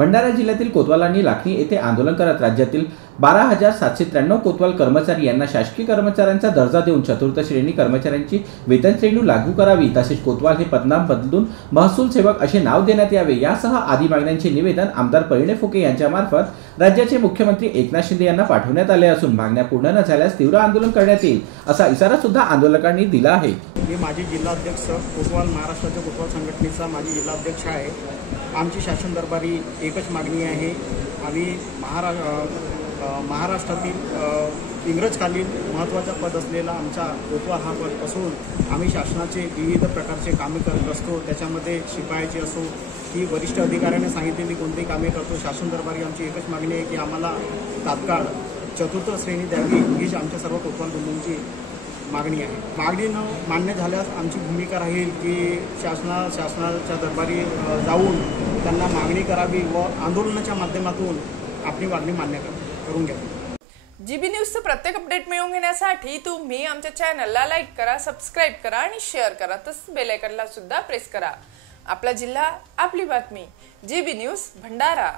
भंडारा जिल्ह्यातील कोतवाल आणि लाखनी येथे आंदोलन करत राज्यातील 12,793 कोतवाल कर्मचारी यांना शासकीय कर्मचाऱ्यांचा दर्जा देऊन चतुर्थ श्रेणी कर्मचाऱ्यांची वेतन श्रेणी लागू करावी, तसेच कोतवाल हे पदनाम बदलून महसूल सेवक असे नाव देण्यात यावे, यासह आदी मागण्यांचे निवेदन आमदार परिणय फुके यांच्यामार्फत राज्याचे मुख्यमंत्री एकनाथ शिंदे यांना पाठवण्यात आले असून मागण्या पूर्ण न झाल्यास तीव्र आंदोलन करण्यात येईल असा इशारा सुद्धा आंदोलकांनी दिला आहे। मी माजी जिल्हाध्यक्ष कोतवाल, महाराष्ट्राच्या कोतवाल संघटनेचा माजी जिल्हाध्यक्ष आहे। आमची शासन दरबारी एकच मागणी आहे। आम्ही महाराष्ट्रातील इंग्रजकालीन महत्त्वाचा पद असलेला आमचा कोतवाल हा पद असून आम्ही शासनाचे विविध प्रकारचे कामे करत असतो। त्याच्यामध्ये शिपायाची असो की वरिष्ठ अधिकाऱ्याने सांगितलेली कोणतीही कामे करतो। शासन दरबारी आमची एकच मागणी आहे की आम्हाला तात्काळ चतुर्थ श्रेणी द्यावी, हीच आमच्या सर्व कोतवाल बंधूंची मागणी आहे। मागणी न मान्य झाल्यास आमची भूमिका राहील की शासनाच्या दरबारी जाऊन त्यांना मागणी करावी व आंदोलनाच्या माध्यमातून आपली मागणी मान्य करून घ्यावी। जीबी न्यूजचं प्रत्येक अपडेट मिळवून घेण्यासाठी तुम्ही आमच्या चॅनलला लाईक करा, सबस्क्राइब करा आणि शेअर करा, तसंच बेल आयकॉनला सुद्धा प्रेस करा। आपला जिल्हा, आपली बातमी, जीबी न्यूज भंडारा।